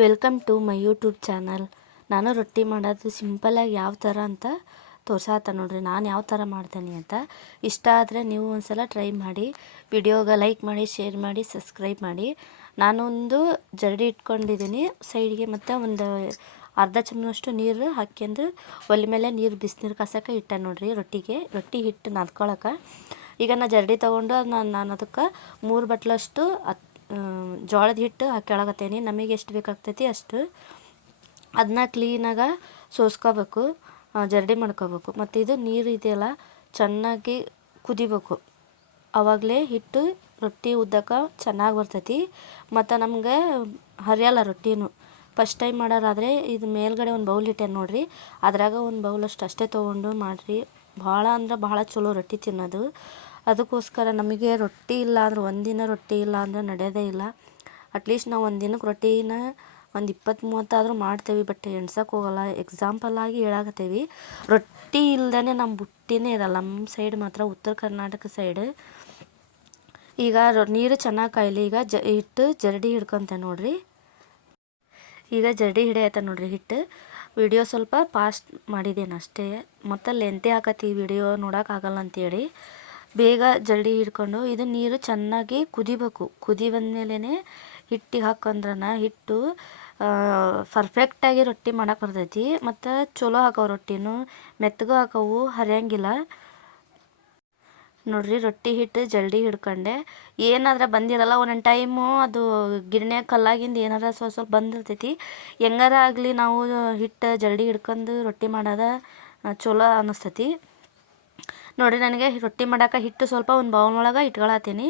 Welcome to my YouTube channel. ನಾನು ರೊಟ್ಟಿ ಮಾಡೋದು ಸಿಂಪಲಾಗಿ ಯಾವ ಥರ ಅಂತ ತೋರ್ಸಾತ ನೋಡ್ರಿ. ನಾನು ಯಾವ ಥರ ಮಾಡ್ತೇನೆ ಅಂತ. ಇಷ್ಟ ಆದರೆ ನೀವು ಒಂದ್ಸಲ ಟ್ರೈ ಮಾಡಿ. ವಿಡಿಯೋಗೆ ಲೈಕ್ ಮಾಡಿ, ಶೇರ್ ಮಾಡಿ, ಸಬ್ಸ್ಕ್ರೈಬ್ ಮಾಡಿ. ನಾನೊಂದು ಜರಡಿ ಇಟ್ಕೊಂಡಿದ್ದೀನಿ ಸೈಡ್ಗೆ, ಮತ್ತು ಒಂದು ಅರ್ಧ ಚಮಚಷ್ಟು ನೀರು ಹಾಕ್ಯಂದು ಒಲೆ ಮೇಲೆ ಬಿಸಿನೀರು ಕಾಸಕ್ಕೆ ಇಟ್ಟೆ ನೋಡ್ರಿ. ರೊಟ್ಟಿ ಹಿಟ್ಟು ನಾದ್ಕೊಳಕ್ಕೆ ಈಗ ನಾ ಜರಡಿ ತೊಗೊಂಡು ನಾನು ಅದಕ್ಕೆ 3 ಬಟ್ಲಷ್ಟು ಜೋಳದ ಹಿಟ್ಟು ಹಾಕ್ಯಾಳಕತ್ತೇನೆ. ನಮಗೆ ಎಷ್ಟು ಬೇಕಾಗ್ತೈತಿ ಅಷ್ಟು ಅದನ್ನ ಕ್ಲೀನಾಗಿ ಸೋಸ್ಕೋಬೇಕು, ಜರಡಿ ಮಾಡ್ಕೋಬೇಕು. ಮತ್ತು ಇದು ನೀರು ಇದೆಯಲ್ಲ ಚೆನ್ನಾಗಿ ಕುದಿಬೇಕು. ಆವಾಗಲೇ ಹಿಟ್ಟು ರೊಟ್ಟಿ ಉದ್ದಕ್ಕೆ ಚೆನ್ನಾಗಿ ಬರ್ತೈತಿ. ಮತ್ತು ನಮಗೆ ಹರಿಯಲ್ಲ ರೊಟ್ಟಿನೂ. ಫಸ್ಟ್ ಟೈಮ್ ಮಾಡೋರಾದರೆ ಇದು ಮೇಲ್ಗಡೆ ಒಂದು ಬೌಲ್ ಇಟ್ಟೆ ನೋಡ್ರಿ, ಅದ್ರಾಗ ಒಂದು ಬೌಲಷ್ಟು ಅಷ್ಟೇ ತೊಗೊಂಡು ಮಾಡಿರಿ. ಭಾಳ ಅಂದ್ರೆ ಭಾಳ ಚಲೋ ರೊಟ್ಟಿ ತಿನ್ನೋದು. ಅದಕ್ಕೋಸ್ಕರ ನಮಗೆ ರೊಟ್ಟಿ ಇಲ್ಲ ಅಂದ್ರೆ ಒಂದಿನ ರೊಟ್ಟಿ ಇಲ್ಲ ಅಂದ್ರೆ ನಡೆಯೋದೇ ಇಲ್ಲ. ಅಟ್ಲೀಸ್ಟ್ ನಾವು ಒಂದು ದಿನಕ್ಕೆ ರೊಟ್ಟಿನ ಒಂದು 20-30 ಆದರೂ ಮಾಡ್ತೇವೆ, ಬಟ್ ಎಣ್ಸಕ್ಕೆ ಹೋಗಲ್ಲ. ಎಕ್ಸಾಂಪಲಾಗಿ ಹೇಳಾಕತ್ತೇವೆ. ರೊಟ್ಟಿ ಇಲ್ದೇ ನಮ್ಮ ಬುಟ್ಟಿನೇ ಇರಲ್ಲ ನಮ್ಮ ಸೈಡ್ ಮಾತ್ರ, ಉತ್ತರ ಕರ್ನಾಟಕ ಸೈಡ್. ಈಗ ನೀರು ಚೆನ್ನಾಗಿ ಕಾಯಲಿ. ಈಗ ಹಿಟ್ಟು ಜರಡಿ ಹಿಡ್ಕೊತೆ ನೋಡ್ರಿ. ಈಗ ಜರಡಿ ಹಿಡಿಯತ್ತೆ ನೋಡ್ರಿ ಹಿಟ್ಟು. ವಿಡಿಯೋ ಸ್ವಲ್ಪ ಫಾಸ್ಟ್ ಮಾಡಿದ್ದೇನೆ ಅಷ್ಟೇ, ಮತ್ತು ಲೆಂತೆ ಆಕತಿ ವಿಡಿಯೋ ನೋಡೋಕ್ಕಾಗಲ್ಲ ಅಂತೇಳಿ ಬೇಗ ಜರಡಿ ಹಿಡ್ಕೊಂಡು ಇದು ನೀರು ಚೆನ್ನಾಗಿ ಕುದಿಬೇಕು. ಕುದಿ ಬಂದಮೇಲೆ ಹಿಟ್ಟಿಗೆ ಹಾಕೊಂಡ್ರನ ಹಿಟ್ಟು ಪರ್ಫೆಕ್ಟಾಗಿ ರೊಟ್ಟಿ ಮಾಡೋಕೆ ಬರ್ತೈತಿ. ಮತ್ತು ಚಲೋ ಹಾಕವು ರೊಟ್ಟಿನೂ, ಮೆತ್ತಗೂ ಹಾಕವು, ಹರಿಯಂಗಿಲ್ಲ ನೋಡ್ರಿ. ರೊಟ್ಟಿ ಹಿಟ್ಟು ಜಲ್ದಿ ಹಿಡ್ಕೊಂಡೆ. ಏನಾದ್ರೆ ಬಂದಿರಲ್ಲ ಒಂದೊಂದು ಟೈಮು, ಅದು ಗಿರ್ಣ್ಯಾಗ ಕಲ್ಲಾಗಿಂದ ಏನಾರ ಸ್ವಲ್ಪ ಬಂದಿರ್ತೈತಿ. ಹೆಂಗಾರ ಆಗಲಿ ನಾವು ಹಿಟ್ಟು ಜಲ್ದಿ ಹಿಡ್ಕೊಂಡು ರೊಟ್ಟಿ ಮಾಡೋದು ಚಲೋ ಅನ್ನಿಸ್ತೈತಿ ನೋಡಿರಿ. ನನಗೆ ರೊಟ್ಟಿ ಮಾಡೋಕೆ ಹಿಟ್ಟು ಸ್ವಲ್ಪ ಒಂದು ಬೌಲ್ನೊಳಗೆ ಇಟ್ಕೊಳತ್ತೀನಿ.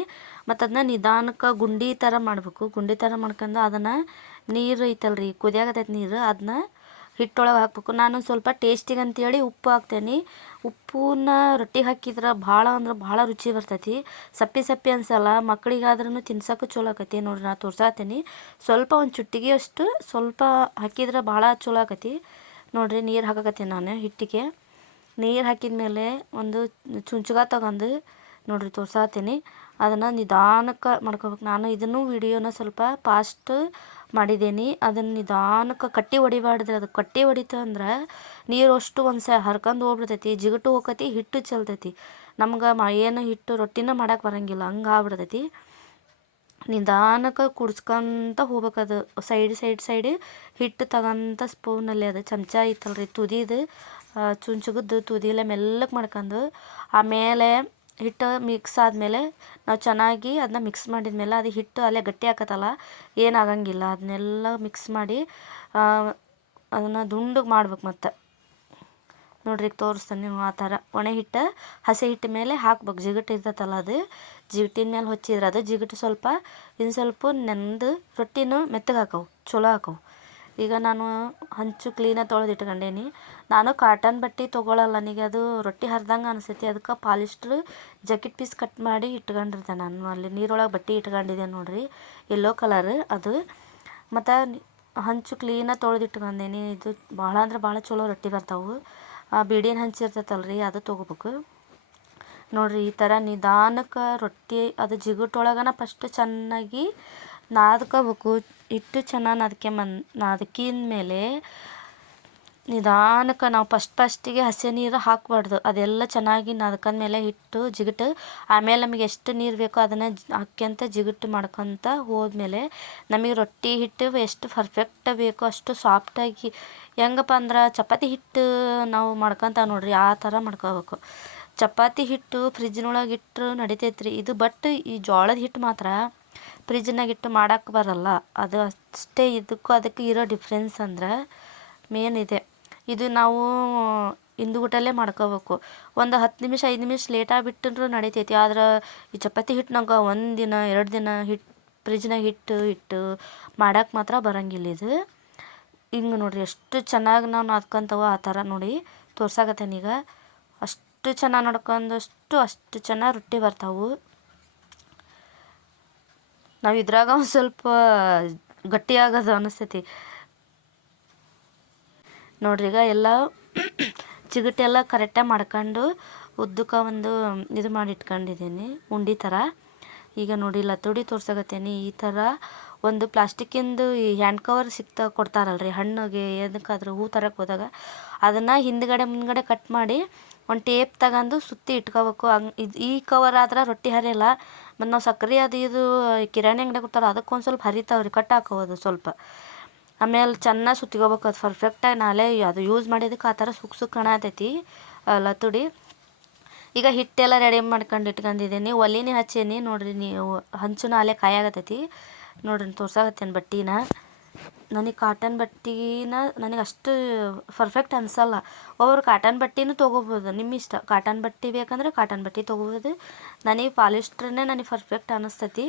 ಮತ್ತು ಅದನ್ನ ನಿಧಾನಕ್ಕೆ ಗುಂಡಿ ಥರ ಮಾಡಬೇಕು. ಗುಂಡಿ ಥರ ಮಾಡ್ಕೊಂಡು ಅದನ್ನು ನೀರು ಐತಲ್ರಿ, ಕುದಿಯಾಗತ್ತೈತೆ ನೀರು, ಅದನ್ನ ಹಿಟ್ಟೊಳಗೆ ಹಾಕ್ಬೇಕು. ನಾನು ಸ್ವಲ್ಪ ಟೇಸ್ಟಿಗೆ ಅಂತೇಳಿ ಉಪ್ಪು ಹಾಕ್ತೇನೆ. ಉಪ್ಪನ್ನ ರೊಟ್ಟಿಗೆ ಹಾಕಿದ್ರೆ ಭಾಳ ಅಂದ್ರೆ ಭಾಳ ರುಚಿ ಬರ್ತೈತಿ. ಸಪ್ಪೆ ಅನ್ಸಲ್ಲ. ಮಕ್ಳಿಗಾದ್ರೂ ತಿನ್ಸೋಕೆ ಚಲೋ ಆಕತಿ ನೋಡ್ರಿ. ನಾನು ತೋರ್ಸಾತೀನಿ. ಸ್ವಲ್ಪ ಒಂದು ಚುಟ್ಟಿಗೆ ಅಷ್ಟು ಸ್ವಲ್ಪ ಹಾಕಿದ್ರೆ ಭಾಳ ಚಲೋ ಆಕತಿ ನೋಡ್ರಿ. ನೀರು ಹಾಕಕತ್ತೀನಿ ನಾನು ಹಿಟ್ಟಿಗೆ. ನೀರು ಹಾಕಿದ ಮೇಲೆ ಒಂದು ಚುಂಚುಗ ತಗೊಂಡು ನೋಡ್ರಿ ತೋರ್ಸಾತೀನಿ. ಅದನ್ನು ನಿಧಾನಕ್ಕೆ ಮಾಡ್ಕೋಬೇಕು. ನಾನು ಇದನ್ನು ವಿಡಿಯೋನ ಸ್ವಲ್ಪ ಫಾಸ್ಟ್ ಮಾಡಿದ್ದೀನಿ. ಅದನ್ನು ನಿಧಾನಕ್ಕೆ ಕಟ್ಟಿ ಹೊಡಿಬಾರ್ದ್ರಿ. ಅದು ಕಟ್ಟಿ ಹೊಡಿತು ಅಂದ್ರೆ ನೀರು ಅಷ್ಟು ಹರ್ಕೊಂಡು ಹೋಗ್ಬಿಡ್ತೈತಿ, ಜಿಗುಟು ಹೋಗತಿ, ಹಿಟ್ಟು ಚೆಲ್ತೈತಿ. ನಮ್ಗೆ ಏನು ಹಿಟ್ಟು ರೊಟ್ಟಿನ ಮಾಡೋಕೆ ಬರೋಂಗಿಲ್ಲ, ಹಂಗೆ ಆಗ್ಬಿಡ್ತೈತಿ. ನಿಧಾನಕ್ಕೆ ಕುಡ್ಸ್ಕೊಂತ ಹೋಗ್ಬೇಕದು. ಸೈಡ್ ಹಿಟ್ಟು ತಗೊಂತ ಸ್ಪೂನಲ್ಲಿ, ಅದು ಚಮಚ ಐತಲ್ರಿ ತುದಿದು, ಚುಂಚುಗದ್ದು ತುದಿಲೆ ಮೆಲ್ಲಕ್ಕೆ ಮಾಡ್ಕೊಂಡು ಆಮೇಲೆ ಹಿಟ್ಟು ಮಿಕ್ಸ್ ಆದಮೇಲೆ ನಾವು ಚೆನ್ನಾಗಿ ಅದನ್ನ ಮಿಕ್ಸ್ ಮಾಡಿದ್ಮೇಲೆ ಅದು ಹಿಟ್ಟು ಅಲ್ಲೇ ಗಟ್ಟಿ ಆಕತ್ತಲ್ಲ, ಏನಾಗಂಗಿಲ್ಲ. ಅದನ್ನೆಲ್ಲ ಮಿಕ್ಸ್ ಮಾಡಿ ಅದನ್ನು ದುಂಡಗೆ ಮಾಡ್ಬೇಕು. ಮತ್ತು ನೋಡ್ರಿ ತೋರಿಸ್ತಾನೆ ನೀವು ಆ ಥರ ಒಣ ಹಿಟ್ಟು ಹಸಿ ಹಿಟ್ಟು ಮೇಲೆ ಹಾಕ್ಬೇಕು. ಜಿಗುಟು ಇರ್ತೈತಲ್ಲ, ಅದು ಜಿಗುಟಿನ ಮೇಲೆ ಹೊಚ್ಚಿದ್ರೆ ಅದು ಜಿಗುಟು ಸ್ವಲ್ಪ ಇನ್ನು ಸ್ವಲ್ಪ ನೆಂದು ರೊಟ್ಟಿನೂ ಮೆತ್ತಗೆ ಹಾಕವು, ಚಲೋ ಹಾಕವು. ಈಗ ನಾನು ಹಂಚು ಕ್ಲೀನಾಗಿ ತೊಳೆದು ಇಟ್ಕೊಂಡೇನಿ. ನಾನು ಕಾಟನ್ ಬಟ್ಟೆ ತೊಗೊಳಲ್ಲ, ನನಗೆ ಅದು ರೊಟ್ಟಿ ಹರಿದಂಗೆ ಅನಿಸ್ತೈತಿ. ಅದಕ್ಕೆ ಪಾಲಿಸ್ಟ್ರ್ ಜಾಕೆಟ್ ಪೀಸ್ ಕಟ್ ಮಾಡಿ ಇಟ್ಕೊಂಡಿರ್ತೆ ನಾನು. ಅಲ್ಲಿ ನೀರೊಳಗೆ ಬಟ್ಟೆ ಇಟ್ಕೊಂಡಿದ್ದೆ ನೋಡ್ರಿ, ಯೆಲ್ಲೋ ಕಲರ್ ಅದು. ಮತ್ತು ಹಂಚು ಕ್ಲೀನಾಗಿ ತೊಳೆದು ಇಟ್ಕೊಂಡೇನಿ. ಇದು ಭಾಳ ಅಂದ್ರೆ ಭಾಳ ಚಲೋ ರೊಟ್ಟಿ ಬರ್ತಾವೆ. ಬೀಡಿನ ಹಂಚು ಇರ್ತೈತಲ್ರಿ, ಅದು ತೊಗೋಬೇಕು ನೋಡ್ರಿ. ಈ ಥರ ನಿಧಾನಕ್ಕೆ ರೊಟ್ಟಿ ಅದು ಜಿಗುಟೊಳಗನ ಫಸ್ಟ್ ಚೆನ್ನಾಗಿ ನಾದ್ಕೋಬೇಕು. ಹಿಟ್ಟು ಚೆನ್ನಾಗಿ ನಾದ್ಕಿದ ಮೇಲೆ ನಿಧಾನಕ್ಕೆ ನಾವು ಫಸ್ಟಿಗೆ ಹಸಿ ನೀರು ಹಾಕಬಾರ್ದು. ಅದೆಲ್ಲ ಚೆನ್ನಾಗಿ ನಾದ್ಕೊಂಡ್ಮೇಲೆ ಹಿಟ್ಟು ಜಿಗುಟು ಆಮೇಲೆ ನಮಗೆ ಎಷ್ಟು ನೀರು ಬೇಕೋ ಅದನ್ನು ಹಾಕ್ಯಂತ ಜಿಗುಟು ಮಾಡ್ಕೊತ ಹೋದ್ಮೇಲೆ ನಮಗೆ ರೊಟ್ಟಿ ಹಿಟ್ಟು ಎಷ್ಟು ಪರ್ಫೆಕ್ಟ್ ಬೇಕೋ ಅಷ್ಟು ಸಾಫ್ಟಾಗಿ, ಹೆಂಗಪ್ಪ ಅಂದ್ರೆ ಚಪಾತಿ ಹಿಟ್ಟು ನಾವು ಮಾಡ್ಕೊತ ನೋಡ್ರಿ, ಆ ಥರ ಮಾಡ್ಕೋಬೇಕು. ಚಪಾತಿ ಹಿಟ್ಟು ಫ್ರಿಜ್ನೊಳಗೆ ಇಟ್ಟರು ನಡಿತೈತ್ರಿ ಇದು. ಬಟ್ ಈ ಜೋಳದ ಹಿಟ್ಟು ಮಾತ್ರ ಫ್ರಿಜ್ನಾಗ ಇಟ್ಟು ಮಾಡೋಕ್ಕೆ ಬರಲ್ಲ. ಅದು ಅಷ್ಟೇ ಇದಕ್ಕೂ ಅದಕ್ಕೆ ಇರೋ ಡಿಫ್ರೆನ್ಸ್ ಅಂದ್ರೆ ಮೇನ್ ಇದೆ. ಇದು ನಾವು ಹಿಂದುಗಟಲ್ಲೇ ಮಾಡ್ಕೋಬೇಕು. ಒಂದು 10 ನಿಮಿಷ 5 ನಿಮಿಷ ಲೇಟಾಗಿ ಬಿಟ್ಟರು ನಡಿತೈತಿ. ಆದ್ರೆ ಈ ಚಪಾತಿ ಹಿಟ್ಟಿನಾಗ 1 ದಿನ 2 ದಿನ ಫ್ರಿಜ್ನಾಗ ಇಟ್ಟು ಮಾಡೋಕ್ಕೆ ಮಾತ್ರ ಬರೋಂಗಿಲ್ಲ ಇದು. ಹಿಂಗೆ ನೋಡ್ರಿ ಎಷ್ಟು ಚೆನ್ನಾಗಿ ನಾವು ನಾದ್ಕೊಂತವ ಆ ಥರ ನೋಡಿ ತೋರ್ಸಾಕತ್ತೇನೀಗ. ಅಷ್ಟು ಚೆನ್ನಾಗಿ ನಡ್ಕೊಂಡಷ್ಟು ಅಷ್ಟು ಚೆನ್ನಾಗಿ ರೊಟ್ಟಿ ಬರ್ತಾವೆ. ನಾವು ಇದ್ರಾಗ ಒಂದು ಸ್ವಲ್ಪ ಗಟ್ಟಿಯಾಗೋದು ಅನಿಸ್ತೈತಿ ನೋಡ್ರಿ. ಈಗ ಎಲ್ಲ ಜಿಗುಟೆಲ್ಲ ಕರೆಕ್ಟಾಗಿ ಮಾಡ್ಕೊಂಡು ಉದ್ದಕ್ಕೆ ಒಂದು ಇದು ಮಾಡಿ ಇಟ್ಕೊಂಡಿದ್ದೀನಿ ಉಂಡೆ ಥರ. ಈಗ ನೋಡಿ ಲತ್ತುಡಿ ತೋರ್ಸಾಕತ್ತೇನೆ. ಈ ಥರ ಒಂದು ಪ್ಲಾಸ್ಟಿಕ್ಕಿಂದು ಈ ಹ್ಯಾಂಡ್ ಕವರ್ ಕೊಡ್ತಾರಲ್ರಿ ಹಣ್ಣಿಗೆ ಎದಕ್ಕಾದ್ರೂ ಹೂ ತರಕ್ಕೆ ಹೋದಾಗ, ಅದನ್ನು ಹಿಂದ್ಗಡೆ ಮುಂದ್ಗಡೆ ಕಟ್ ಮಾಡಿ ಒಂದು ಟೇಪ್ ತಗೊಂಡು ಸುತ್ತಿ ಇಟ್ಕೋಬೇಕು. ಈ ಕವರ್ ಆದ್ರೆ ರೊಟ್ಟಿ ಹರಿಯಲ್ಲ. ಮತ್ತು ನಾವು ಸಕ್ರೆ ಅದು ಇದು ಕಿರಾಣಿ ಅಂಗಡಿ ಕೊಡ್ತಾರೆ, ಅದಕ್ಕೊಂದು ಸ್ವಲ್ಪ ಹರಿತಾವ್ರಿ, ಕಟ್ ಹಾಕೋದು ಸ್ವಲ್ಪ. ಆಮೇಲೆ ಚೆನ್ನಾಗಿ ಸುತ್ತಿಗೋಬೇಕು, ಅದು ಪರ್ಫೆಕ್ಟಾಗಿ ನಾಳೆ ಅದು ಯೂಸ್ ಮಾಡಿದ್ದಕ್ಕೆ ಆ ಥರ ಸುಕ್ ಕಾಣತೈತಿ ಲತುಡಿ. ಈಗ ಹಿಟ್ಟೆಲ್ಲ ರೆಡಿ ಮಾಡ್ಕೊಂಡು ಇಟ್ಕೊಂಡಿದ್ದೀನಿ. ಒಲಿನೇ ಹಚ್ಚೀನಿ ನೋಡ್ರಿ, ನೀವು ಹಂಚು ನಾಳೆ ಕಾಯಾಗತೈತಿ ನೋಡ್ರಿ. ತೋರ್ಸಾಕತ್ತೇನೆ ಬಟ್ಟೆನ. ನನಗೆ ಕಾಟನ್ ಬಟ್ಟೆನ ನನಗೆ ಅಷ್ಟು ಪರ್ಫೆಕ್ಟ್ ಅನಿಸಲ್ಲ. ಒಬ್ಬರು ಕಾಟನ್ ಬಟ್ಟೆನೂ ತೊಗೋಬೋದು, ನಿಮ್ಮ ಇಷ್ಟ. ಕಾಟನ್ ಬಟ್ಟೆ ಬೇಕಂದ್ರೆ ಕಾಟನ್ ಬಟ್ಟೆ ತೊಗೋಬೋದು. ನನಗೆ ಪಾಲಿಸ್ಟ್ರನ್ನೇ ನನಗೆ ಪರ್ಫೆಕ್ಟ್ ಅನ್ನಿಸ್ತೈತಿ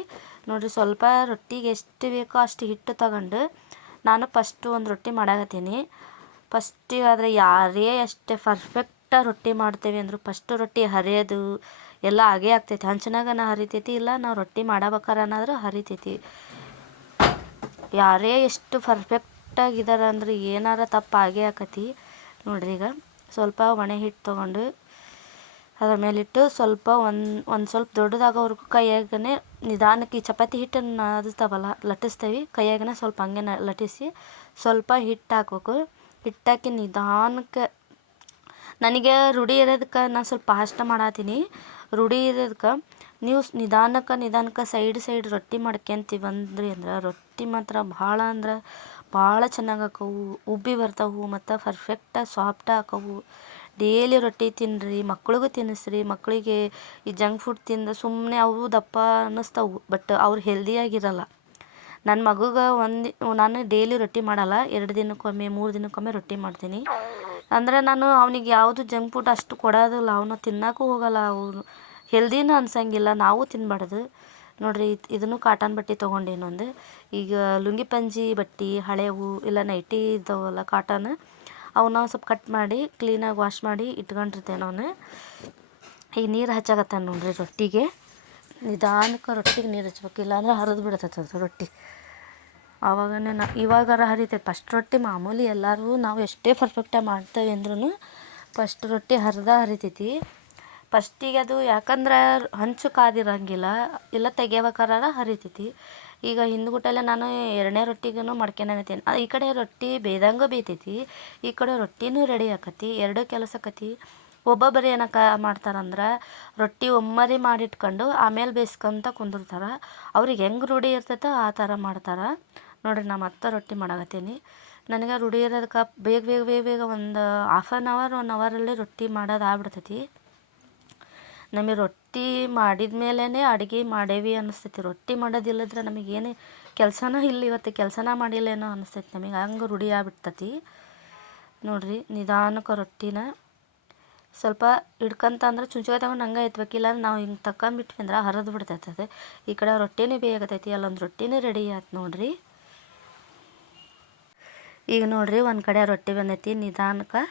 ನೋಡಿರಿ. ಸ್ವಲ್ಪ ರೊಟ್ಟಿಗೆ ಎಷ್ಟು ಬೇಕೋ ಅಷ್ಟು ಹಿಟ್ಟು ತಗೊಂಡು ನಾನು ಫಸ್ಟು ಒಂದು ರೊಟ್ಟಿ ಮಾಡಾಕತ್ತೀನಿ. ಫಸ್ಟಿಗಾದರೆ ಯಾರೇ ಅಷ್ಟೇ ಪರ್ಫೆಕ್ಟಾಗಿ ರೊಟ್ಟಿ ಮಾಡ್ತೇವೆ ಅಂದರು ಫಸ್ಟು ರೊಟ್ಟಿ ಹರಿಯೋದು ಎಲ್ಲ ಆಗೇ ಆಗ್ತೈತಿ. ಹಂಚಿನಾಗನ ಹರಿತೈತಿ, ಇಲ್ಲ ನಾವು ರೊಟ್ಟಿ ಮಾಡಬೇಕಾರೆ ಅನ್ನೋದ್ರೆ ಹರಿತೈತಿ. ಯಾರೇ ಎಷ್ಟು ಪರ್ಫೆಕ್ಟಾಗಿದ್ದಾರೆ ಅಂದ್ರೆ ಏನಾರ ತಪ್ಪು ಆಗೇ ಆಕತಿ ನೋಡ್ರಿ. ಈಗ ಸ್ವಲ್ಪ ಒಣ ಹಿಟ್ಟು ತೊಗೊಂಡು ಅದ್ರ ಮೇಲಿಟ್ಟು ಸ್ವಲ್ಪ ಒಂದು ಸ್ವಲ್ಪ ದೊಡ್ಡದಾಗೋವರೆಗೂ ಕೈಯಾಗನೇ ನಿಧಾನಕ್ಕೆ, ಈ ಚಪಾತಿ ಹಿಟ್ಟನ್ನು ನಾದಿಸ್ತಾವಲ್ಲ ಲಟ್ಟಿಸ್ತೇವೆ, ಕೈಯಾಗನೇ ಸ್ವಲ್ಪ ಹಂಗೆ ಲಟ್ಟಿಸಿ ಸ್ವಲ್ಪ ಹಿಟ್ಟು ಹಾಕ್ಬೇಕು. ಹಿಟ್ಟಾಕಿ ನಿಧಾನಕ್ಕೆ, ನನಗೆ ರೂಢಿ ಇರೋದಕ್ಕೆ ನಾನು ಸ್ವಲ್ಪ ಫಾಸ್ಟ್ ಮಾಡತ್ತೀನಿ. ರೂಢಿ ಇರೋದಕ್ಕೆ ನೀವು ನಿಧಾನಕ್ಕೆ ಸೈಡ್ ರೊಟ್ಟಿ ಮಾಡ್ಕೊಂತೀವಿ ಅಂದ್ರಿ ಅಂದ್ರೆ ರೊಟ್ಟಿ ಮಾತ್ರ ಭಾಳ ಅಂದ್ರೆ ಭಾಳ ಚೆನ್ನಾಗಿ ಹಾಕವು, ಉಬ್ಬಿ ಬರ್ತಾವೆ ಮತ್ತು ಪರ್ಫೆಕ್ಟಾಗಿ ಸಾಫ್ಟಾಗಿ ಹಾಕವು. ಡೇಲಿ ರೊಟ್ಟಿ ತಿನ್ನಿರಿ, ಮಕ್ಳಿಗೂ ತಿನ್ನಿಸ್ರಿ. ಮಕ್ಕಳಿಗೆ ಈ ಜಂಕ್ ಫುಡ್ ತಿಂದು ಸುಮ್ಮನೆ ಅವು ದಪ್ಪ ಅನ್ನಿಸ್ತವು, ಬಟ್ ಅವ್ರು ಹೆಲ್ದಿಯಾಗಿರಲ್ಲ. ನನ್ನ ಮಗುಗೆ ನಾನು ಡೈಲಿ ರೊಟ್ಟಿ ಮಾಡಲ್ಲ, 2 ದಿನಕ್ಕೊಮ್ಮೆ 3 ದಿನಕ್ಕೊಮ್ಮೆ ರೊಟ್ಟಿ ಮಾಡ್ತೀನಿ. ಅಂದರೆ ನಾನು ಅವನಿಗೆ ಯಾವುದು ಜಂಕ್ ಫುಡ್ ಅಷ್ಟು ಕೊಡೋದಿಲ್ಲ, ಅವನು ತಿನ್ನೋಕ್ಕೂ ಹೋಗಲ್ಲ. ಅವನು ಹೆಲ್ದಿನೂ ಅನ್ಸಂಗಿಲ್ಲ, ನಾವು ತಿನ್ನಬಾರ್ದು ನೋಡ್ರಿ. ಇದನ್ನು ಕಾಟನ್ ಬಟ್ಟೆ ತೊಗೊಂಡು ಇನ್ನೊಂದು, ಈಗ ಲುಂಗಿ ಪಂಜಿ ಬಟ್ಟೆ ಹಳೆವು ಇಲ್ಲ ನೈಟಿ ಇದ್ದಾವಲ್ಲ ಕಾಟನ್, ಅವನ್ನ ಸ್ವಲ್ಪ ಕಟ್ ಮಾಡಿ ಕ್ಲೀನಾಗಿ ವಾಶ್ ಮಾಡಿ ಇಟ್ಕೊಂಡಿರ್ತೇನೆ ಅವನು. ಈಗ ನೀರು ಹಚ್ಚಾಕತ್ತಾನೆ ನೋಡ್ರಿ ರೊಟ್ಟಿಗೆ. ನಿಧಾನಕ್ಕೆ ರೊಟ್ಟಿಗೆ ನೀರು ಹಚ್ಬೇಕು, ಇಲ್ಲಾಂದ್ರೆ ಹರಿದು ಬಿಡ್ತೈತೆ ರೊಟ್ಟಿ. ಆವಾಗನೇ ಇವಾಗಾರ ಹರಿತೈತೆ. ಫಸ್ಟ್ ರೊಟ್ಟಿ ಮಾಮೂಲಿ ಎಲ್ಲರೂ ನಾವು ಎಷ್ಟೇ ಪರ್ಫೆಕ್ಟಾಗಿ ಮಾಡ್ತೇವೆ ಅಂದ್ರೂ ಫಸ್ಟ್ ರೊಟ್ಟಿ ಹರಿತೈತಿ ಫಸ್ಟಿಗೆ. ಅದು ಯಾಕಂದ್ರೆ ಹಂಚು ಕಾದಿರಂಗಿಲ್ಲ, ಇಲ್ಲ ತೆಗಿಬೇಕಾರೆ ಹರಿತೈತಿ. ಈಗ ಹಿಂದ್ಗುಟ್ಟಲ್ಲೇ ನಾನು 2ನೇ ರೊಟ್ಟಿಗೂ ಮಾಡ್ಕೊಳಕತ್ತೀನಿ. ಈ ಕಡೆ ರೊಟ್ಟಿ ಬೇಯ್ದಂಗೆ ಬೇಯ್ತೈತಿ, ಈ ಕಡೆ ರೊಟ್ಟಿನೂ ರೆಡಿ ಆಕತಿ, 2 ಕೆಲಸ ಆಕತಿ. ಒಬ್ಬೊಬ್ಬರು ಏನಕ್ಕೆ ಮಾಡ್ತಾರಂದ್ರೆ ರೊಟ್ಟಿ ಒಮ್ಮರಿ ಮಾಡಿಟ್ಕೊಂಡು ಆಮೇಲೆ ಬೇಯಿಸ್ಕೊಂತ ಕುಂದಿರ್ತಾರೆ. ಅವ್ರಿಗೆ ಹೆಂಗೆ ರೂಢಿ ಇರ್ತೈತೋ ಆ ಥರ ಮಾಡ್ತಾರೆ ನೋಡಿರಿ. ನಾ ಮತ್ತೆ ರೊಟ್ಟಿ ಮಾಡಾಕತ್ತೀನಿ. ನನಗೆ ರೂಢಿ ಇರೋದಕ್ಕೆ ಬೇಗ ಒಂದು ಹಾಫ್ ಆನ್ ಅವರ್ 1 ಅವರಲ್ಲಿ ರೊಟ್ಟಿ ಮಾಡೋದು ಆಗ್ಬಿಡ್ತೈತಿ. ನಮಗೆ ರೊಟ್ಟಿ ಮಾಡಿದ ಮೇಲೇ ಅಡುಗೆ ಮಾಡೇವಿ ಅನ್ನಿಸ್ತೈತಿ. ರೊಟ್ಟಿ ಮಾಡೋದಿಲ್ಲದ್ರೆ ನಮಗೇನೇ ಕೆಲಸನೂ ಇಲ್ಲ, ಇವತ್ತು ಕೆಲಸನ ಮಾಡಿಲ್ಲೇನೋ ಅನ್ನಿಸ್ತೈತಿ ನಮಗೆ, ಹಂಗೆ ರೂಢಿ ಆಗ್ಬಿಡ್ತೈತಿ ನೋಡಿರಿ. ನಿಧಾನಕ್ಕೆ ರೊಟ್ಟಿನ ಸ್ವಲ್ಪ ಹಿಡ್ಕೊಂತ ಅಂದ್ರೆ ಚುಂಚ್ಕಾಯಿ ತಗೊಂಡು ಹಂಗೆ ಎತ್ಬೇಕಿಲ್ಲ. ನಾವು ಹಿಂಗೆ ತಗೊಂಡ್ಬಿಟ್ವಿ ಅಂದ್ರೆ ಹರಿದು ಬಿಡ್ತೈತೆ ಅದು. ಈ ಕಡೆ ರೊಟ್ಟಿನೇ ಬೇಯಾಗತೈತಿ, ಅಲ್ಲೊಂದು ರೊಟ್ಟಿನೇ ರೆಡಿ ಆಯ್ತು ನೋಡಿರಿ. ಈಗ ನೋಡಿರಿ ಒಂದು ಕಡೆ ರೊಟ್ಟಿ ಬಂದೈತಿ, ನಿಧಾನಕ್ಕೆ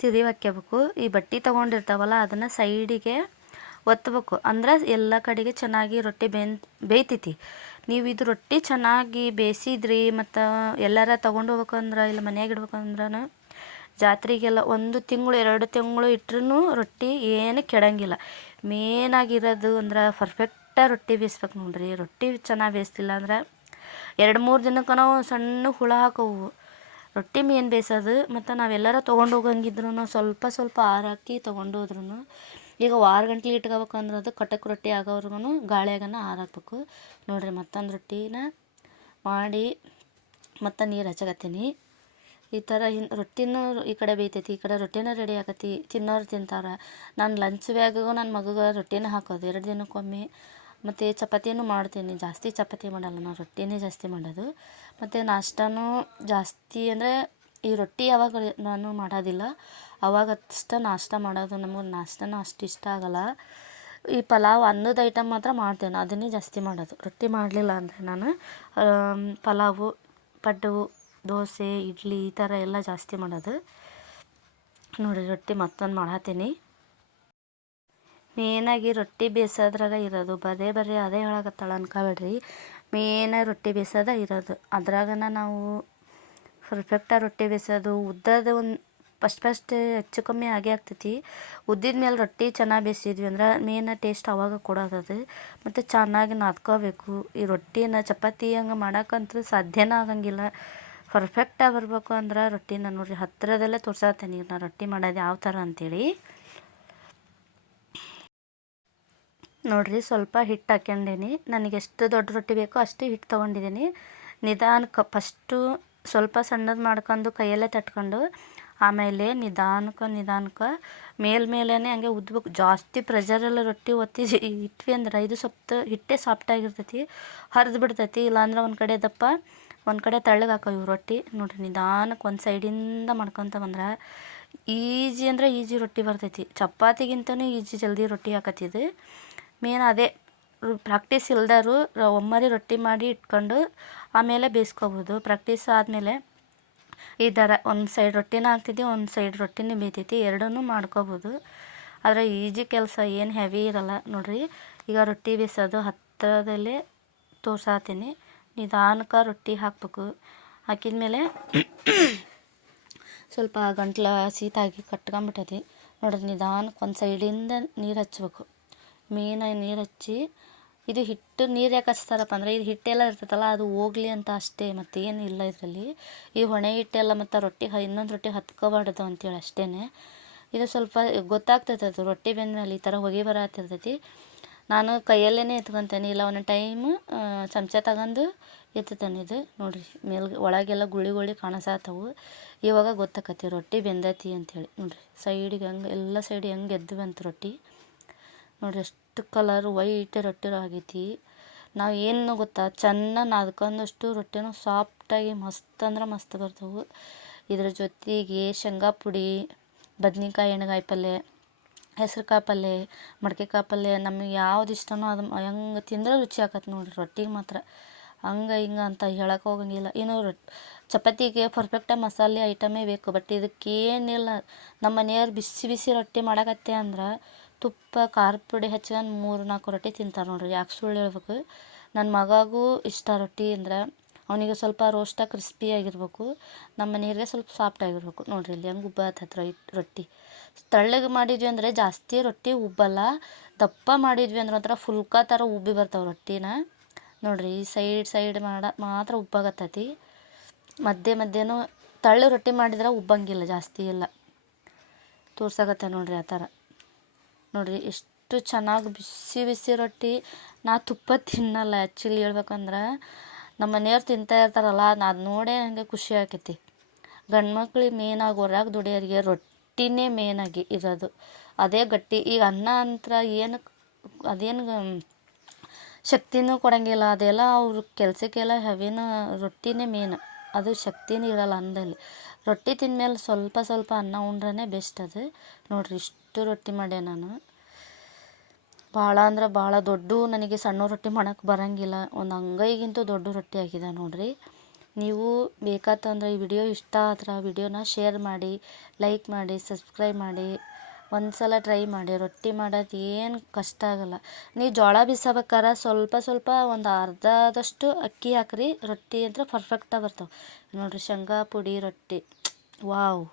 ತಿರಿ ಹಾಕ್ಕೋಬೇಕು. ಈ ಬಟ್ಟೆ ತೊಗೊಂಡಿರ್ತಾವಲ್ಲ ಅದನ್ನು ಸೈಡಿಗೆ ಒತ್ತಬೇಕು, ಅಂದ್ರೆ ಎಲ್ಲ ಕಡೆಗೆ ಚೆನ್ನಾಗಿ ರೊಟ್ಟಿ ಬೇಯ್ತೈತಿ. ನೀವು ಇದು ರೊಟ್ಟಿ ಚೆನ್ನಾಗಿ ಬೇಯಿಸಿದ್ರಿ ಮತ್ತು ಎಲ್ಲಾರ ತೊಗೊಂಡು ಹೋಗ್ಬೇಕಂದ್ರೆ ಇಲ್ಲ ಮನ್ಯಾಗ ಇಡ್ಬೇಕಂದ್ರೆ ಜಾತ್ರೆಗೆಲ್ಲ 1 ತಿಂಗಳು 2 ತಿಂಗಳು ಇಟ್ರೂ ರೊಟ್ಟಿ ಏನು ಕೆಡಂಗಿಲ್ಲ. ಮೇನಾಗಿರೋದು ಅಂದ್ರೆ ಪರ್ಫೆಕ್ಟಾಗಿ ರೊಟ್ಟಿ ಬೇಯಿಸ್ಬೇಕು ನೋಡ್ರಿ. ರೊಟ್ಟಿ ಚೆನ್ನಾಗಿ ಬೇಯಿಸ್ತಿಲ್ಲ ಅಂದ್ರೆ 2-3 ದಿನಕ್ಕೆ ನಾವು ಸಣ್ಣ ಹುಳ ಹಾಕವು. ರೊಟ್ಟಿ ಮೇನ್ ಬೇಯಿಸೋದು. ಮತ್ತು ನಾವೆಲ್ಲರ ತೊಗೊಂಡು ಹೋಗಂಗಿದ್ರು ಸ್ವಲ್ಪ ಆರಾಕಿ ತೊಗೊಂಡು ಹೋದ್ರೂ, ಈಗ ವಾರಗಂಟ್ಲೆ ಇಟ್ಕೋಬೇಕಂದ್ರೆ ಅದು ಕಟಕ್ ರೊಟ್ಟಿ ಆಗೋವರೆಗೂ ಗಾಳಿಯಾಗನ ಆರಾಕಬೇಕು ನೋಡಿರಿ. ಮತ್ತೊಂದು ರೊಟ್ಟಿನ ಮಾಡಿ ಮತ್ತು ನೀರು ಹಚ್ಚಕತ್ತೀನಿ. ಈ ಥರ ರೊಟ್ಟಿನೂ ಈ ಕಡೆ ಬೇಯ್ತೈತಿ, ಈ ಕಡೆ ರೊಟ್ಟಿನೂ ರೆಡಿ ಆಕತಿ, ತಿನ್ನೋರು ತಿಂತಾರೆ. ನಾನು ಲಂಚ್ ಬ್ಯಾಗಿಗೂ ನನ್ನ ಮಗುಗೆ ರೊಟ್ಟಿನ ಹಾಕೋದು 2 ದಿನಕ್ಕೊಮ್ಮೆ. ಮತ್ತು ಚಪಾತಿನೂ ಮಾಡ್ತೀನಿ, ಜಾಸ್ತಿ ಚಪಾತಿ ಮಾಡಲ್ಲ ನಾನು, ರೊಟ್ಟಿನೇ ಜಾಸ್ತಿ ಮಾಡೋದು. ಮತ್ತು ನಾಷ್ಟನೂ ಜಾಸ್ತಿ ಅಂದರೆ ಈ ರೊಟ್ಟಿ ಯಾವಾಗ ನಾನು ಮಾಡೋದಿಲ್ಲ, ಅವಾಗ ಅಷ್ಟೇ ನಾಷ್ಟ ಮಾಡೋದು. ನಮಗೆ ನಾಷ್ಟನೂ ಅಷ್ಟು ಇಷ್ಟ ಆಗಲ್ಲ. ಈ ಪಲಾವ್ ಅನ್ನದ ಐಟಮ್ ಮಾತ್ರ ಮಾಡ್ತೇನೆ, ಅದನ್ನೇ ಜಾಸ್ತಿ ಮಾಡೋದು. ರೊಟ್ಟಿ ಮಾಡಲಿಲ್ಲ ಅಂದರೆ ನಾನು ಪಲಾವು, ಪಡ್ಡು, ದೋಸೆ, ಇಡ್ಲಿ ಈ ಥರ ಎಲ್ಲ ಜಾಸ್ತಿ ಮಾಡೋದು ನೋಡಿರಿ. ರೊಟ್ಟಿ ಮತ್ತೊಂದು ಮಾಡತ್ತೀನಿ. ಮೇನಾಗಿ ರೊಟ್ಟಿ ಬೇಯಿಸೋದ್ರಾಗ ಇರೋದು ಬರೇ ಅದೇ ಹೇಳಕತ್ತಾಳ ಅನ್ಕೋಬೇಡ್ರಿ. ಮೇನಾಗಿ ರೊಟ್ಟಿ ಬೇಯಿಸೋದ ಇರೋದು, ಅದ್ರಾಗನ ನಾವು ಪರ್ಫೆಕ್ಟಾಗಿ ರೊಟ್ಟಿ ಬೇಯಿಸೋದು. ಉದ್ದದ ಒಂದು ಫಸ್ಟ್ ಹೆಚ್ಚು ಕಮ್ಮಿ ಆಗೇ ಆಗ್ತೈತಿ. ಉದ್ದಿದ ಮೇಲೆ ರೊಟ್ಟಿ ಚೆನ್ನಾಗಿ ಬೇಯಿಸಿದ್ವಿ ಅಂದ್ರೆ ಮೇನ್ ಟೇಸ್ಟ್ ಅವಾಗ ಕೊಡೋದದು. ಮತ್ತು ಚೆನ್ನಾಗಿ ನಾದ್ಕೋಬೇಕು. ಈ ರೊಟ್ಟಿನ ಚಪಾತಿ ಹಂಗೆ ಮಾಡೋಕ್ಕಂತೂ ಸಾಧ್ಯನೇ ಆಗಂಗಿಲ್ಲ. ಪರ್ಫೆಕ್ಟಾಗಿ ಬರಬೇಕು ಅಂದ್ರೆ ರೊಟ್ಟಿನ ನೋಡಿರಿ ಹತ್ತಿರದಲ್ಲೇ ತೋರ್ಸತ್ತೀನಿ ನಾ ರೊಟ್ಟಿ ಮಾಡೋದು ಯಾವ ಥರ ಅಂಥೇಳಿ. ನೋಡಿರಿ ಸ್ವಲ್ಪ ಹಿಟ್ಟು ಹಾಕ್ಯಂಡೀನಿ. ನನಗೆ ಎಷ್ಟು ದೊಡ್ಡ ರೊಟ್ಟಿ ಬೇಕೋ ಅಷ್ಟು ಹಿಟ್ಟು ತೊಗೊಂಡಿದ್ದೀನಿ. ನಿಧಾನಕ್ಕೆ ಫಸ್ಟು ಸ್ವಲ್ಪ ಸಣ್ಣದು ಮಾಡ್ಕೊಂಡು ಕೈಯಲ್ಲೇ ತಟ್ಕೊಂಡು ಆಮೇಲೆ ನಿಧಾನಕ್ಕೆ ಮೇಲ್ಮೇಲೆ ಹಂಗೆ ಉದ್ಬೇಕು. ಜಾಸ್ತಿ ಪ್ರೆಷರೆಲ್ಲ ರೊಟ್ಟಿ ಒತ್ತಿ ಇಟ್ವಿ ಅಂದ್ರೆ ಇದು ಸ್ವಲ್ಪ ಹಿಟ್ಟೇ ಸಾಫ್ಟಾಗಿರ್ತೈತಿ, ಹರಿದು ಬಿಡ್ತೈತಿ. ಇಲ್ಲಾಂದ್ರೆ ಒಂದು ಕಡೆ ದಪ್ಪ ಒಂದು ಕಡೆ ತೆಳ್ಳಗೆ ಹಾಕೋ ಇವು ರೊಟ್ಟಿ. ನೋಡಿರಿ ನಿಧಾನಕ್ಕೆ ಒಂದು ಸೈಡಿಂದ ಮಾಡ್ಕೊತ ಬಂದ್ರೆ ಈಜಿ ಅಂದರೆ ಈಜಿ ರೊಟ್ಟಿ ಬರ್ತೈತಿ. ಚಪಾತಿಗಿಂತನೂ ಈಜಿ ಜಲ್ದಿ ರೊಟ್ಟಿ ಹಾಕತ್ತಿದ್ದು. ಮೇನ್ ಅದೇ ಪ್ರಾಕ್ಟೀಸ್ ಇಲ್ದಾರು ಒಮ್ಮರಿ ರೊಟ್ಟಿ ಮಾಡಿ ಇಟ್ಕೊಂಡು ಆಮೇಲೆ ಬೇಯಿಸ್ಕೊಬೋದು. ಪ್ರಾಕ್ಟೀಸ್ ಆದಮೇಲೆ ಈ ಥರ ಒಂದು ಸೈಡ್ ರೊಟ್ಟಿನ ಹಾಕ್ತಿದ್ದೆ, ಒಂದು ಸೈಡ್ ರೊಟ್ಟಿನೇ ಬೇಯ್ತೈತಿ, ಎರಡನ್ನೂ ಮಾಡ್ಕೊಬೋದು. ಆದರೆ ಈಜಿ ಕೆಲಸ, ಏನು ಹೆವಿ ಇರಲ್ಲ. ನೋಡಿರಿ ಈಗ ರೊಟ್ಟಿ ಬೇಯಿಸೋದು ಹತ್ತಿರದಲ್ಲೇ ತೋರ್ಸಾತೀನಿ. ನಿಧಾನಕ್ಕೆ ರೊಟ್ಟಿ ಹಾಕ್ಬೇಕು. ಹಾಕಿದ್ಮೇಲೆ ಸ್ವಲ್ಪ ಗಂಟ್ಲು ಶೀತಾಗಿ ಕಟ್ಕೊಂಬಿಟ್ಟೈತಿ. ನೋಡಿರಿ ನಿಧಾನಕ್ಕೆ ಒಂದು ಸೈಡಿಂದ ನೀರು ಹಚ್ಬೇಕು. ಮೇನಾಗಿ ನೀರು ಹಚ್ಚಿ ಇದು ಹಿಟ್ಟು ನೀರು ಯಾಕೆ ಹಚ್ತಾರಪ್ಪ ಅಂದರೆ ಇದು ಹಿಟ್ಟೆಲ್ಲ ಇರ್ತೈತಲ್ಲ ಅದು ಹೋಗ್ಲಿ ಅಂತ ಅಷ್ಟೇ, ಮತ್ತೇನು ಇಲ್ಲ ಇದರಲ್ಲಿ. ಈ ಹೊಣೆ ಹಿಟ್ಟೆಲ್ಲ ಮತ್ತು ರೊಟ್ಟಿ ಇನ್ನೊಂದು ರೊಟ್ಟಿ ಹತ್ಕೋಬಾರ್ದು ಅಂತೇಳಿ ಅಷ್ಟೇ. ಇದು ಸ್ವಲ್ಪ ಗೊತ್ತಾಗ್ತೈತೆ ಅದು ರೊಟ್ಟಿ ಬೆಂದ್ಮೇಲೆ ಈ ಥರ ಹೊಗೆ ಬರತ್ತಿರ್ತೈತಿ. ನಾನು ಕೈಯಲ್ಲೇ ಎತ್ಕೊತೇನೆ, ಇಲ್ಲ ಒಂದೊಂದು ಟೈಮು ಚಮಚ ತಗೊಂಡು ಎತ್ತುತ್ತೇನೆ. ಇದು ನೋಡಿರಿ ಒಳಗೆಲ್ಲ ಗುಳಿ ಕಾಣಿಸತ್ತವು. ಇವಾಗ ಗೊತ್ತಾಕತಿ ರೊಟ್ಟಿ ಬೆಂದೈತಿ ಅಂಥೇಳಿ. ನೋಡಿರಿ ಸೈಡಿಗೆ ಹಂಗೆ ಎಲ್ಲ ಸೈಡಿಗೆ ಹೆಂಗೆ ಎದ್ದು ಬಂತು ರೊಟ್ಟಿ. ನೋಡಿರಿ ಎಷ್ಟು ಕಲರು ವೈಟ್ ರೊಟ್ಟಿ ಆಗೈತಿ. ನಾವು ಏನು ಗೊತ್ತಾ ಚೆನ್ನಾಗಿ ನಾದ್ಕೊಂಡಷ್ಟು ರೊಟ್ಟಿನೂ ಸಾಫ್ಟಾಗಿ ಮಸ್ತ್ ಅಂದ್ರೆ ಮಸ್ತ್ ಬರ್ತವೆ. ಇದ್ರ ಜೊತೆಗೆ ಶೇಂಗಾ ಪುಡಿ, ಬದ್ನೆಕಾಯಿ ಎಣ್ಗಾಯಿ ಪಲ್ಯ, ಹೆಸ್ರು ಕಾಳು ಪಲ್ಯ, ಮಡ್ಕೆಕಾಳು ಪಲ್ಯ, ನಮಗೆ ಯಾವ್ದು ಇಷ್ಟನೋ ಅದು ಹೆಂಗೆ ತಿಂದ್ರೆ ರುಚಿ ಆಕತ್ತೆ ನೋಡಿರಿ ರೊಟ್ಟಿಗೆ ಮಾತ್ರ. ಹಂಗೆ ಹಿಂಗೆ ಅಂತ ಹೇಳಕ್ಕೆ ಹೋಗಂಗಿಲ್ಲ. ಇನ್ನು ಚಪಾತಿಗೆ ಪರ್ಫೆಕ್ಟಾಗಿ ಮಸಾಲೆ ಐಟಮೇ ಬೇಕು. ಬಟ್ ಇದಕ್ಕೇನಿಲ್ಲ. ನಮ್ಮ ಮನೆಯವ್ರು ಬಿಸಿ ಬಿಸಿ ರೊಟ್ಟಿ ಮಾಡಕತ್ತೆ ಅಂದ್ರೆ ತುಪ್ಪ ಖಾರದ ಪುಡಿ ಹಚ್ಕೊಂಡು 3-4 ರೊಟ್ಟಿ ತಿಂತಾರೆ ನೋಡಿರಿ. ಯಾಕೆ ಸುಳ್ಳು ಹೇಳ್ಬೇಕು. ನನ್ನ ಮಗಗೂ ಇಷ್ಟ ರೊಟ್ಟಿ ಅಂದ್ರೆ. ಅವನಿಗೆ ಸ್ವಲ್ಪ ರೋಸ್ಟಾಗಿ ಕ್ರಿಸ್ಪಿಯಾಗಿರ್ಬೇಕು, ನಮ್ಮ ಮನೆಯವ್ರಿಗೆ ಸ್ವಲ್ಪ ಸಾಫ್ಟಾಗಿರ್ಬೇಕು. ನೋಡಿರಿ ಇಲ್ಲಿ ಹೆಂಗೆ ಉಬ್ಬತ್ತತ್ರ ರೊಟ್ಟಿ. ತೆಳ್ಳಗೆ ಮಾಡಿದ್ವಿ ಅಂದರೆ ಜಾಸ್ತಿ ರೊಟ್ಟಿ ಉಬ್ಬಲ್ಲ, ದಪ್ಪ ಮಾಡಿದ್ವಿ ಅಂದ್ರೆ ಒಂಥರ ಫುಲ್ಕಾ ಥರ ಉಬ್ಬಿ ಬರ್ತಾವೆ ರೊಟ್ಟಿನ. ನೋಡಿರಿ ಈ ಸೈಡ್ ಮಾತ್ರ ಉಬ್ಬಾಗತ್ತೈತಿ. ಮಧ್ಯನೂ ತಳ್ಳು ರೊಟ್ಟಿ ಮಾಡಿದ್ರೆ ಉಬ್ಬಂಗಿಲ್ಲ, ಜಾಸ್ತಿ ಇಲ್ಲ. ತೋರ್ಸಾಕತ್ತೆ ನೋಡಿರಿ ಆ ಥರ. ನೋಡಿರಿ ಎಷ್ಟು ಚೆನ್ನಾಗಿ ಬಿಸಿ ಬಿಸಿ ರೊಟ್ಟಿ. ನಾ ತುಪ್ಪ ತಿನ್ನಲ್ಲ ಆ್ಯಕ್ಚುಲಿ ಹೇಳ್ಬೇಕಂದ್ರೆ. ನಮ್ಮ ಮನೆಯವ್ರು ತಿಂತಾ ಇರ್ತಾರಲ್ಲ, ಅದು ನೋಡೇ ನನಗೆ ಖುಷಿ ಆಕೈತಿ. ಗಂಡು ಮಕ್ಳಿಗೆ ಮೇನಾಗಿ ಹೊರಗೆ ದುಡಿಯೋರಿಗೆ ರೊಟ್ಟಿನೇ ಮೇನಾಗಿ ಇರೋದು, ಅದೇ ಗಟ್ಟಿ. ಈಗ ಅನ್ನ ಅಂತ ಅದೇನು ಶಕ್ತಿನೂ ಕೊಡೋಂಗಿಲ್ಲ, ಅದೆಲ್ಲ ಅವ್ರ ಕೆಲಸಕ್ಕೆಲ್ಲ ಹೆವಿನ. ರೊಟ್ಟಿನೇ ಮೇನ್, ಅದು ಶಕ್ತಿನೂ ಇರೋಲ್ಲ ಅನ್ನದಲ್ಲಿ. ರೊಟ್ಟಿ ತಿಂದಮೇಲೆ ಸ್ವಲ್ಪ ಅನ್ನ ಉಂಡ್ರೆ ಬೆಸ್ಟ್ ಅದು. ನೋಡಿರಿ ಇಷ್ಟು ರೊಟ್ಟಿ ಮಾಡ್ದೆ ನಾನು. ಭಾಳ ಅಂದ್ರೆ ಭಾಳ ದೊಡ್ಡ, ನನಗೆ ಸಣ್ಣ ರೊಟ್ಟಿ ಮಾಡೋಕ್ಕೆ ಬರೋಂಗಿಲ್ಲ. ಒಂದು ಅಂಗೈಗಿಂತೂ ದೊಡ್ಡ ರೊಟ್ಟಿ ಆಗಿದೆ ನೋಡಿರಿ. ನೀವು ಬೇಕಾತಂದ್ರೆ ಈ ವಿಡಿಯೋ ಇಷ್ಟ ಆದ್ರೆ ವಿಡಿಯೋನ ಶೇರ್ ಮಾಡಿ, ಲೈಕ್ ಮಾಡಿ, ಸಬ್ಸ್ಕ್ರೈಬ್ ಮಾಡಿ. ಒಂದು ಸಲ ಟ್ರೈ ಮಾಡಿ. ರೊಟ್ಟಿ ಮಾಡೋದು ಏನು ಕಷ್ಟ ಆಗೋಲ್ಲ. ನೀವು ಜೋಳ ಬೀಸಬೇಕಾರೆ ಸ್ವಲ್ಪ ಒಂದು ಅರ್ಧದಷ್ಟು ಅಕ್ಕಿ ಹಾಕ್ರಿ, ರೊಟ್ಟಿ ಅಂದ್ರೆ ಪರ್ಫೆಕ್ಟಾಗಿ ಬರ್ತವೆ. ನೋಡಿರಿ ಶೇಂಗಾ ಪುಡಿ ರೊಟ್ಟಿ, ವಾವ್.